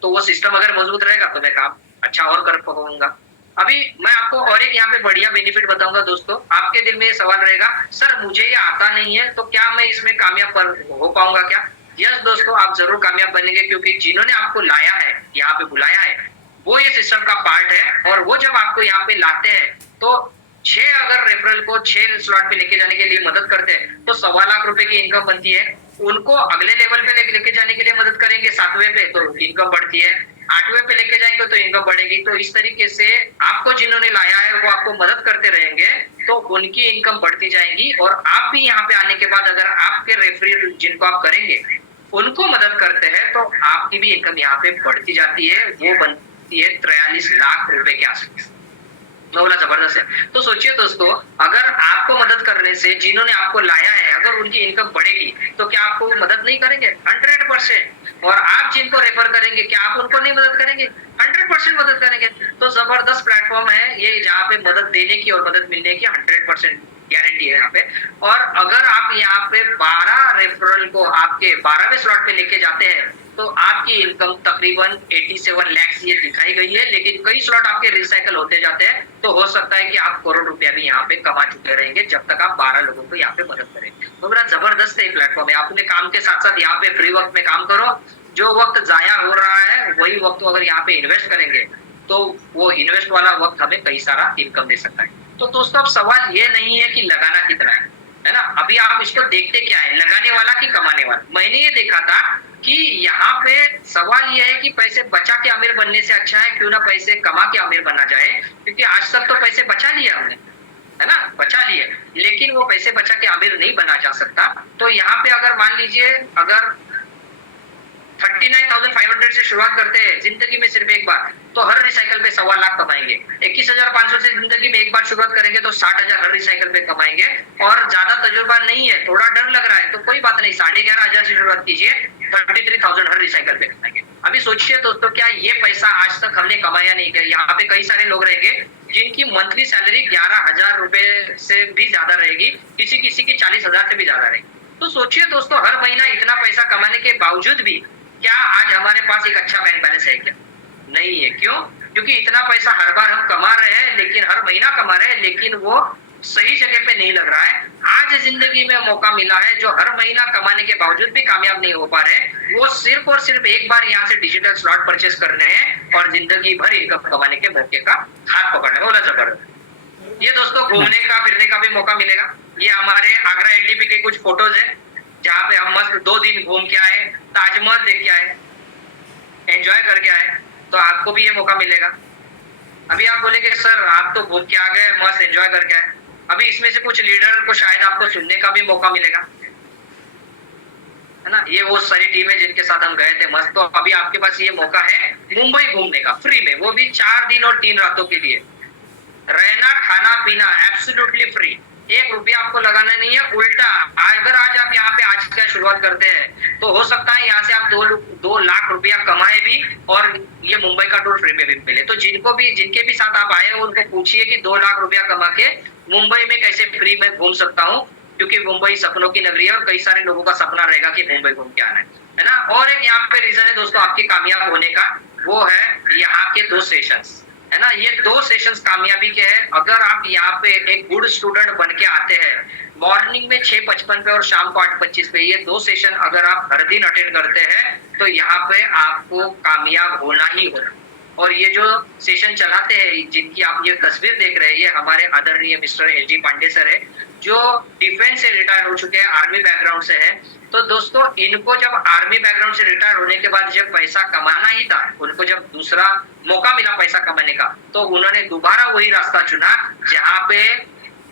तो वो सिस्टम अगर मजबूत रहेगा तो मैं काम अच्छा और कर पाऊंगा। अभी मैं आपको और एक यहाँ पे बढ़िया बेनिफिट बताऊंगा दोस्तों। आपके दिल में ये सवाल रहेगा, सर मुझे ये आता नहीं है तो क्या मैं इसमें कामयाब हो पाऊंगा क्या? यस दोस्तों, आप जरूर कामयाब बनेंगे, क्योंकि जिन्होंने आपको लाया है, यहाँ पे बुलाया है, वो ये सिस्टम का पार्ट है। और वो जब आपको यहाँ पे लाते हैं तो 6 अगर रेफरल को 6 स्लॉट पे लेके जाने के लिए मदद करते हैं तो 1.25 लाख रुपए की इनकम बनती है। उनको अगले लेवल पे लेके जाने के लिए मदद करेंगे 7वें पे, तो इनकम बढ़ती है। 8वें पे लेके जाएंगे तो इनकम बढ़ेगी। तो इस तरीके से आपको जिन्होंने लाया है वो आपको मदद करते रहेंगे तो उनकी इनकम बढ़ती जाएगी। और आप भी यहाँ पे आने के बाद अगर आपके रेफरल जिनको आप करेंगे उनको मदद करते हैं तो आपकी भी इनकम यहाँ पे बढ़ती जाती है। वो बनती है 43 लाख रुपए के आसपास। बोला जबरदस्त है। तो सोचिए दोस्तों, अगर आपको मदद करने से जिन्होंने आपको लाया है अगर उनकी इनकम बढ़ेगी तो क्या आपको मदद नहीं करेंगे? 100%। और आप जिनको रेफर करेंगे क्या आप उनको नहीं मदद करेंगे? 100% मदद करेंगे। तो जबरदस्त प्लेटफॉर्म है ये, जहाँ पे मदद देने की और मदद मिलने की 100% गारंटी है यहाँ पे। और अगर आप यहाँ पे 12 रेफरल को आपके 12वें स्लॉट पे लेके जाते हैं तो आपकी इनकम तकरीबन 87 लाख ये दिखाई गई है। लेकिन कई स्लॉट आपके रिसाइकल होते जाते हैं तो हो सकता है कि आप करोड़ रुपया भी यहाँ पे कमा चुके रहेंगे जब तक आप 12 लोगों को यहाँ पे मदद करें। तो मेरा जबरदस्त है प्लेटफॉर्म है। अपने काम के साथ साथ यहाँ पे फ्री वक्त में काम करो। जो वक्त जाया हो रहा है वही वक्त अगर यहाँ पे इन्वेस्ट करेंगे तो वो इन्वेस्ट वाला वक्त हमें कई सारा इनकम दे सकता है। तो दोस्तों अब सवाल ये नहीं है कि लगाना कितना है ना। अभी आप इसको देखते क्या है, लगाने वाला कि कमाने वाला। मैंने ये देखा था कि यहाँ पे सवाल ये है कि पैसे बचा के अमीर बनने से अच्छा है क्यों ना पैसे कमा के अमीर बना जाए, क्योंकि आज तक तो पैसे बचा लिए हमने, है ना, बचा लिए, लेकिन वो पैसे बचा के अमीर नहीं बना जा सकता। तो यहाँ पे अगर मान लीजिए अगर 39,500 से शुरुआत करते हैं जिंदगी में सिर्फ एक बार, तो हर रिसाइकल पे 1.25 लाख कमाएंगे। 21,500 से जिंदगी में एक बार शुरुआत करेंगे तो 60,000 हर रिसाइकल पे कमाएंगे। और ज्यादा तजुर्बा नहीं है, थोड़ा डर लग रहा है तो कोई बात नहीं, 11,500 से शुरुआत कीजिए, 33,000 हर रिसाइकल पे कमाएंगे। अभी सोचिए दोस्तों, क्या ये पैसा आज तक हमने कमाया नहीं गया? यहाँ पे कई सारे लोग रहेंगे जिनकी मंथली सैलरी 11,000 रुपए से भी ज्यादा रहेगी, किसी किसी की 40,000 से भी ज्यादा रहेगी। तो सोचिए दोस्तों, हर महीना इतना पैसा कमाने के बावजूद भी क्या आज हमारे पास एक अच्छा बैंक बैलेंस है क्या? नहीं है। क्यों? क्योंकि इतना पैसा हर बार हम कमा रहे हैं, लेकिन हर महीना कमा रहे हैं, लेकिन वो सही जगह पे नहीं लग रहा है। आज जिंदगी में मौका मिला है जो हर महीना कमाने के बावजूद भी कामयाब नहीं हो पा रहे, वो सिर्फ और सिर्फ एक बार यहाँ से डिजिटल स्लॉट परचेस करने हैं और जिंदगी भर इनकम कमाने के मौके का हाथ पकड़ने में। बोला जबरदस्त। ये दोस्तों घूमने का फिरने का भी मौका मिलेगा। ये हमारे आगरा एलटीपी के कुछ फोटोज है जहाँ पे हम मस्त 2 दिन घूम के आए, ताजमहल देख के आए, एंजॉय करके आए। तो आपको भी ये मौका मिलेगा। अभी आप बोलेंगे सर आप तो घूम के आ गए, मस्त एंजॉय करके आए। अभी इसमें से कुछ लीडर को शायद आपको सुनने का भी मौका मिलेगा, है ना। ये वो सारी टीम है जिनके साथ हम गए थे मस्त। तो अभी आपके पास ये मौका है मुंबई घूमने का फ्री में, वो भी 4 दिन और 3 रातों के लिए। रहना खाना पीना एब्सोल्युटली फ्री, 1 रुपया आपको लगाना नहीं है। उल्टा अगर आज आप यहाँ पे आज का शुरुआत करते हैं तो हो सकता है यहाँ से आप 2 लाख रुपया कमाए भी और ये मुंबई का टूर फ्री में भी मिले। तो जिनके भी साथ आप आए उनको पूछिए कि 2 लाख रुपया कमा के मुंबई में कैसे फ्री में घूम सकता हूँ, क्योंकि मुंबई सपनों की नगरी है और कई सारे लोगों का सपना रहेगा कि मुंबई घूम के आना है ना। और एक यहाँ पे रीजन है दोस्तों आपके कामयाब होने का, वो है यहाँ के 2 सेशंस, है ना। ये 2 सेशंस कामयाबी के हैं। अगर आप यहाँ पे एक गुड स्टूडेंट बन के आते हैं, मॉर्निंग में 6:55 पे और शाम को 8:25 पे, ये 2 सेशन अगर आप हर दिन अटेंड करते हैं तो यहाँ पे आपको कामयाब होना ही होना, और ये जो सेशन चलाते हैं, जिनकी आप ये तस्वीर देख रहे हैं, ये हमारे आदरणीय मिस्टर एस.डी. पांडे सर है, जो डिफेंस से रिटायर हो चुके हैं, आर्मी बैकग्राउंड से है। तो दोस्तों, इनको जब आर्मी बैकग्राउंड से रिटायर होने के बाद जब पैसा कमाना ही था, उनको जब दूसरा मौका मिला पैसा कमाने का, तो उन्होंने दोबारा वही रास्ता चुना जहाँ पे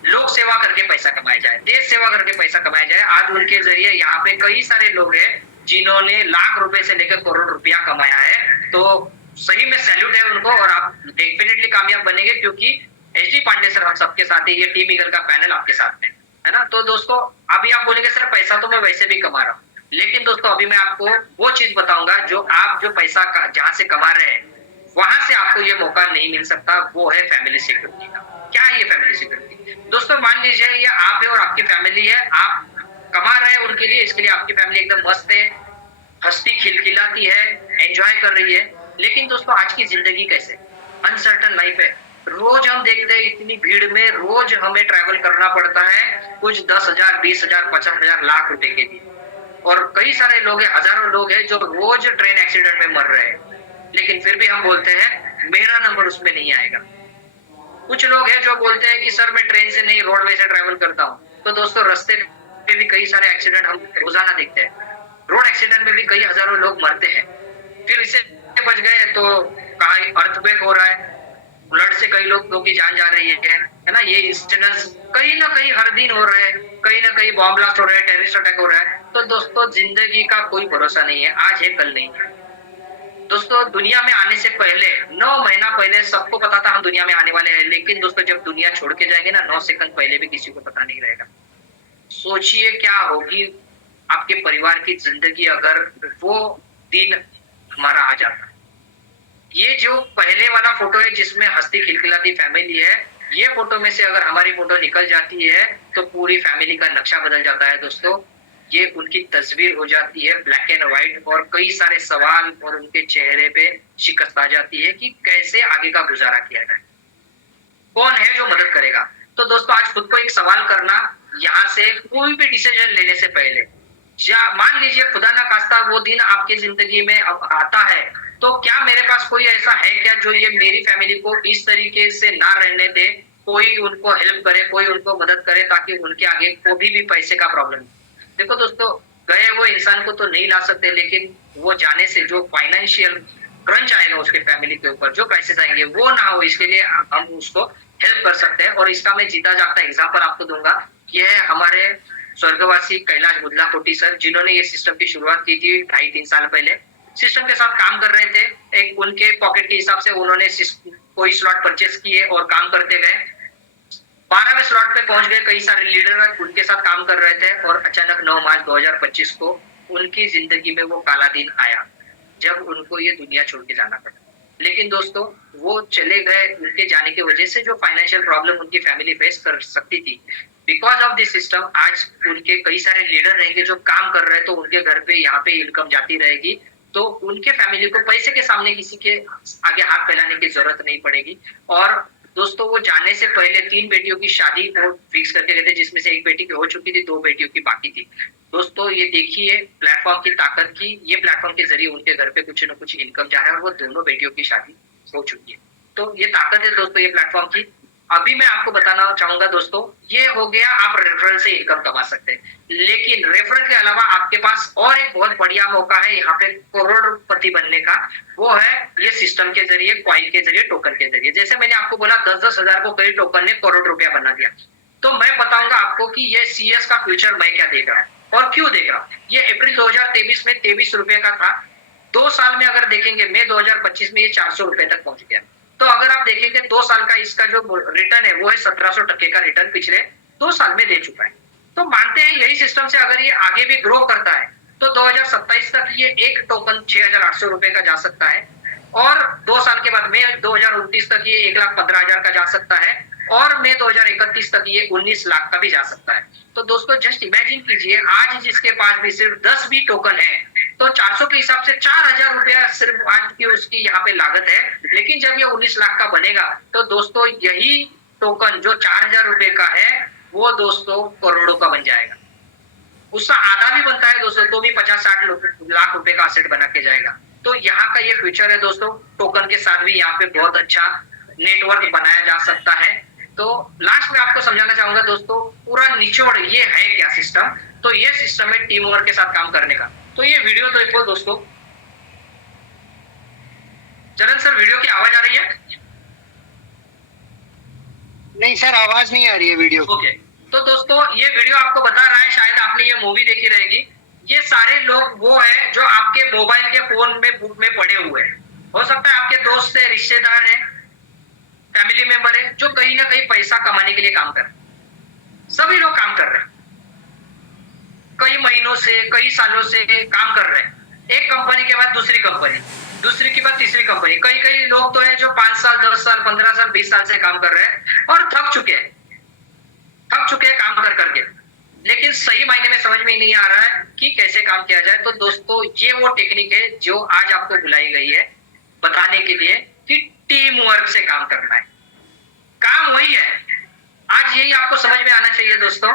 लोक सेवा करके पैसा कमाया जाए, देश सेवा करके पैसा कमाया जाए। आज उनके जरिए यहाँ पे कई सारे लोग हैं जिन्होंने लाख रुपए से लेकर करोड़ रुपया कमाया है। तो सही में सैल्यूट है उनको, और आप डेफिनेटली कामयाब बनेंगे, क्योंकि एस.डी. पांडे सर हम सबके साथ है, ये टीम ईगल का पैनल आपके साथ है ना। तो दोस्तों, अभी आप बोलेंगे सर पैसा तो मैं वैसे भी कमा रहा हूँ, लेकिन दोस्तों अभी मैं आपको वो चीज बताऊंगा जो आप जो पैसा जहाँ से कमा रहे हैं वहां से आपको ये मौका नहीं मिल सकता, वो है फैमिली सिक्योरिटी का। क्या है ये फैमिली सिक्योरिटी? दोस्तों मान लीजिए ये आप है और आपकी फैमिली है, आप कमा रहे हैं उनके लिए, इसके लिए आपकी फैमिली एकदम मस्त है, हंसती खिलखिलाती है, एंजॉय कर रही है। लेकिन दोस्तों आज की जिंदगी कैसे अनसर्टन लाइफ है। रोज हम देखते हैं इतनी भीड़ में रोज हमें ट्रैवल करना पड़ता है, कुछ 10,000, 20,000, 50,000, लाख रुपए के लिए। और कई सारे लोग हैं, हजारों लोग हैं जो रोज ट्रेन एक्सीडेंट में मर रहे हैं, लेकिन फिर भी हम बोलते हैं मेरा नंबर उसमें नहीं आएगा। कुछ लोग हैं जो बोलते हैं कि सर मैं ट्रेन से नहीं रोडवे से ट्रैवल करता हूँ। तो दोस्तों रास्ते में भी कई सारे एक्सीडेंट हम रोजाना देखते हैं, रोड एक्सीडेंट में भी कई हजारों लोग मरते हैं। फिर इससे बच गए तो कहीं अर्थक्वेक हो रहा है, फ्लड से कई लोगों की जान जा रही है ना। ये इंसिडेंट्स कहीं ना कहीं हर दिन हो रहे हैं, कहीं ना कहीं बॉम्ब ब्लास्ट हो रहा है, टेररिस्ट अटैक हो रहा है। तो दोस्तों जिंदगी का कोई भरोसा नहीं है, आज है कल नहीं है। दोस्तों दुनिया में आने से पहले 9 महीना पहले सबको पता था हम दुनिया में आने वाले हैं, लेकिन दोस्तों जब दुनिया छोड़ के जाएंगे ना, 9 सेकंड पहले भी किसी को पता नहीं रहेगा। सोचिए क्या होगी आपके परिवार की जिंदगी अगर वो दिन हमारा आ जाता। ये जो पहले वाला फोटो है जिसमें हंसती खिलखिलाती फैमिली है, ये फोटो में से अगर हमारी फोटो निकल जाती है तो पूरी फैमिली का नक्शा बदल जाता है दोस्तों। ये उनकी तस्वीर हो जाती है ब्लैक एंड व्हाइट, और कई सारे सवाल और उनके चेहरे पे शिकस्त आ जाती है कि कैसे आगे का गुजारा किया जाए, कौन है जो मदद करेगा। तो दोस्तों आज खुद को एक सवाल करना, यहाँ से कोई भी डिसीजन लेने से पहले, मान लीजिए खुदा ना खास्ता वो दिन आपकी जिंदगी में अब आता है, तो क्या मेरे पास कोई ऐसा है क्या जो ये मेरी फैमिली को इस तरीके से ना रहने दे, कोई उनको हेल्प करे, कोई उनको मदद करे, ताकि उनके आगे को भी पैसे का प्रॉब्लम। देखो दोस्तों, गए वो इंसान को तो नहीं ला सकते, लेकिन वो जाने से जो फाइनेंशियल क्रंच आएगा उसके फैमिली के ऊपर, जो पैसे जाएंगे वो ना हो, इसके लिए हम उसको हेल्प कर सकते हैं। और इसका मैं जीता जागता एग्जाम्पल आपको दूंगा। ये है हमारे स्वर्गवासी कैलाश बुदला कोटी सर, जिन्होंने ये सिस्टम की शुरुआत की थी 2.5-3 साल पहले। सिस्टम के साथ काम कर रहे थे, एक उनके पॉकेट के हिसाब से उन्होंने कोई स्लॉट परचेस किए और काम करते गए। 12वें स्लॉट पे पहुंच गए, कई सारे लीडर उनके साथ काम कर रहे थे, और अचानक 9 मार्च 2025 को उनकी जिंदगी में वो काला दिन आया जब उनको ये दुनिया छोड़ के जाना पड़ा। लेकिन दोस्तों वो चले गए, उनके जाने की वजह से जो फाइनेंशियल प्रॉब्लम उनकी फैमिली फेस कर सकती थी, बिकॉज ऑफ दिस सिस्टम आज उनके कई सारे लीडर रहेंगे जो काम कर रहे हैं, तो उनके घर पे यहाँ पे इनकम जाती रहेगी, तो उनके फैमिली को पैसे के सामने किसी के आगे हाथ फैलाने की जरूरत नहीं पड़ेगी। और दोस्तों वो जाने से पहले 3 बेटियों की शादी वो फिक्स करके गए थे, जिसमें से एक बेटी की हो चुकी थी, 2 बेटियों की बाकी थी। दोस्तों ये देखिए प्लेटफॉर्म की ताकत की, ये प्लेटफॉर्म के जरिए उनके घर पे कुछ न कुछ इनकम जा रहा है, और वो दोनों बेटियों की शादी हो चुकी है। तो ये ताकत है दोस्तों ये प्लेटफॉर्म की। अभी मैं आपको बताना चाहूंगा दोस्तों, ये हो गया आप रेफरल से इनकम कमा सकते हैं, लेकिन रेफरल के अलावा आपके पास और एक बहुत बढ़िया मौका है यहाँ पे करोड़पति बनने का। वो है ये सिस्टम के जरिए, कॉइन के जरिए, टोकन के जरिए। जैसे मैंने आपको बोला 10-10 हजार को कई टोकन ने करोड़ रुपया बना दिया, तो मैं बताऊंगा आपको कि ये सीएस का फ्यूचर मैं क्या देख रहा है और क्यों देख रहा हूँ। ये अप्रैल 2023 में 23 रुपए का था, 2 साल में अगर देखेंगे मई 2025 में ये 400 रुपए तक पहुंच गया। तो अगर आप देखेंगे 2 साल का इसका जो रिटर्न है वो है 1700% का रिटर्न पिछले 2 साल में दे चुका है। तो मानते हैं यही सिस्टम से अगर ये आगे भी ग्रो करता है तो 2027 तक ये एक टोकन 6,800 रुपए का जा सकता है, और 2 साल के बाद मई 2029 तक ये 1,15,000 का जा सकता है, और मई 2031 तक ये 19 लाख का भी जा सकता है। तो दोस्तों जस्ट इमेजिन कीजिए, आज जिसके पास भी सिर्फ 10 भी टोकन है तो 400 के हिसाब से 4,000 रुपया सिर्फ आज की उसकी यहाँ पे लागत है। लेकिन जब ये 19 लाख का बनेगा तो दोस्तों यही टोकन जो 4,000 रुपए का है वो दोस्तों करोड़ों का बन जाएगा। उसका आधा भी बनता है दोस्तों तो भी 50-60 लाख रुपए का असेट बना के जाएगा। तो यहाँ का ये फ्यूचर है दोस्तों। टोकन के साथ भी यहाँ पे बहुत अच्छा नेटवर्क बनाया जा सकता है। तो लास्ट में आपको समझाना चाहूंगा दोस्तों, पूरा निचोड़ ये है क्या सिस्टम, तो ये सिस्टम है टीम वर्क के साथ काम करने का। तो ये वीडियो तो देखो दोस्तों। चरण सर, वीडियो की आवाज आ रही है? नहीं सर, आवाज नहीं आ रही है वीडियो। ओके, तो दोस्तों ये वीडियो आपको बता रहा है, शायद आपने ये मूवी देखी रहेगी। ये सारे लोग वो है जो आपके मोबाइल के फोन में बुक में पड़े हुए हैं। हो सकता है आपके दोस्त है, रिश्तेदार है, फैमिली मेंबर है, जो कहीं ना कहीं पैसा कमाने के लिए काम कर रहे हैं। सभी लोग काम कर रहे हैं, कई महीनों से, कई सालों से काम कर रहे हैं। एक कंपनी के बाद दूसरी कंपनी, दूसरी के बाद तीसरी कंपनी। कई कई लोग तो है जो 5 साल, 10 साल, 15 साल, 20 साल से काम कर रहे हैं और थक चुके हैं काम कर करके। लेकिन सही मायने में समझ में ही नहीं आ रहा है कि कैसे काम किया जाए। तो दोस्तों ये वो टेक्निक है जो आज आपको बुलाई गई है बताने के लिए कि टीम वर्क से काम करना है। काम वही है, आज यही आपको समझ में आना चाहिए दोस्तों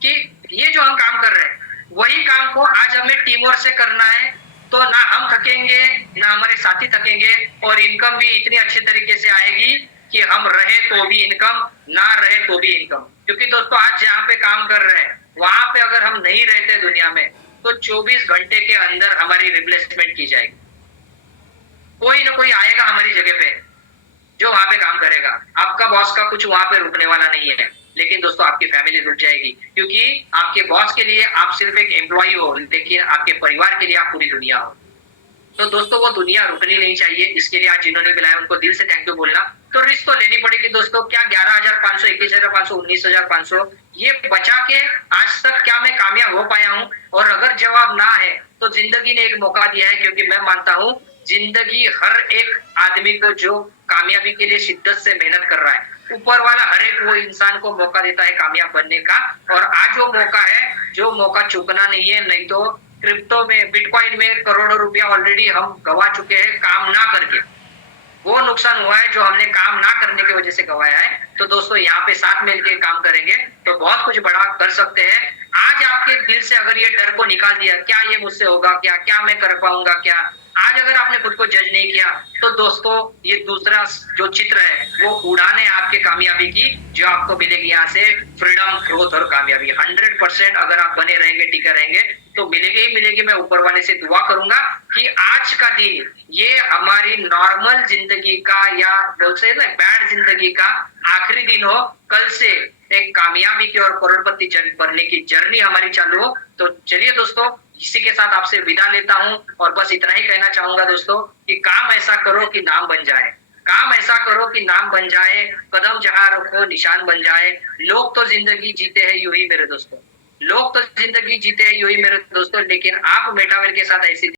कि ये जो हम काम कर रहे हैं वही काम को आज हमें टीम वर्क से करना है। तो ना हम थकेंगे, ना हमारे साथी थकेंगे, और इनकम भी इतनी अच्छी तरीके से आएगी कि हम रहे तो भी इनकम, ना रहे तो भी इनकम। क्योंकि दोस्तों आज जहाँ पे काम कर रहे हैं वहां पे अगर हम नहीं रहते दुनिया में तो 24 घंटे के अंदर हमारी रिप्लेसमेंट की जाएगी। कोई ना कोई आएगा हमारी जगह पे जो वहां पे काम करेगा। आपका बॉस का कुछ वहां पे रुकने वाला नहीं है, लेकिन दोस्तों आपकी फैमिली रुक जाएगी, क्योंकि आपके बॉस के लिए आप सिर्फ एक एम्प्लॉय हो, लेकिन आपके परिवार के लिए आप पूरी दुनिया हो। तो दोस्तों वो दुनिया रुकनी नहीं चाहिए। इसके लिए आज जिन्होंने बुलाया उनको दिल से थैंक यू बोलना। तो रिस्क तो लेनी पड़ेगी दोस्तों। क्या 11,500, 21,500, 19,500 ये बचा के आज तक क्या मैं कामयाब हो पाया हूँ? और अगर जवाब ना है तो जिंदगी ने एक मौका दिया है, क्योंकि मैं मानता हूँ जिंदगी हर एक आदमी को जो कामयाबी के लिए शिद्दत से मेहनत कर रहा है, ऊपर वाला हर एक वो इंसान को मौका देता है कामयाब बनने का। और आज वो मौका है, जो मौका चूकना नहीं है। नहीं तो क्रिप्टो में, बिटकॉइन में करोड़ों रुपया ऑलरेडी हम गवा चुके हैं काम ना करके। वो नुकसान हुआ है जो हमने काम ना करने की वजह से गवाया है। तो दोस्तों यहाँ पे साथ मिलकर काम करेंगे तो बहुत कुछ बड़ा कर सकते हैं। आज आपके दिल से अगर ये डर को निकाल दिया, क्या ये मुझसे होगा, क्या मैं कर पाऊंगा, क्या आज अगर आपने खुद को जज नहीं किया, तो दोस्तों ये दूसरा जो चित्र है वो उड़ान है आपके कामयाबी की, जो आपको मिलेगी यहाँ से फ्रीडम, ग्रोथ और कामयाबी। 100% अगर आप बने रहेंगे, टिके रहेंगे तो मिलेगी ही मिलेगी। मैं ऊपर वाले से दुआ करूंगा कि आज का दिन ये हमारी नॉर्मल जिंदगी का, या बोल सकते ना बैड जिंदगी का आखिरी दिन हो। कल से एक कामयाबी की और करोड़पति बनने की जर्नी हमारी चालू हो। तो चलिए दोस्तों, इसी के साथ आपसे विदा लेता हूं और बस इतना ही कहना चाहूंगा दोस्तों कि काम ऐसा करो कि नाम बन जाए, काम ऐसा करो कि नाम बन जाए, कदम जहां रखो निशान बन जाए। लोग तो जिंदगी जीते हैं यूं ही मेरे दोस्तों, लोग तो जिंदगी जीते हैं यूं ही मेरे दोस्तों, लेकिन आप मेटावेल के साथ ऐसी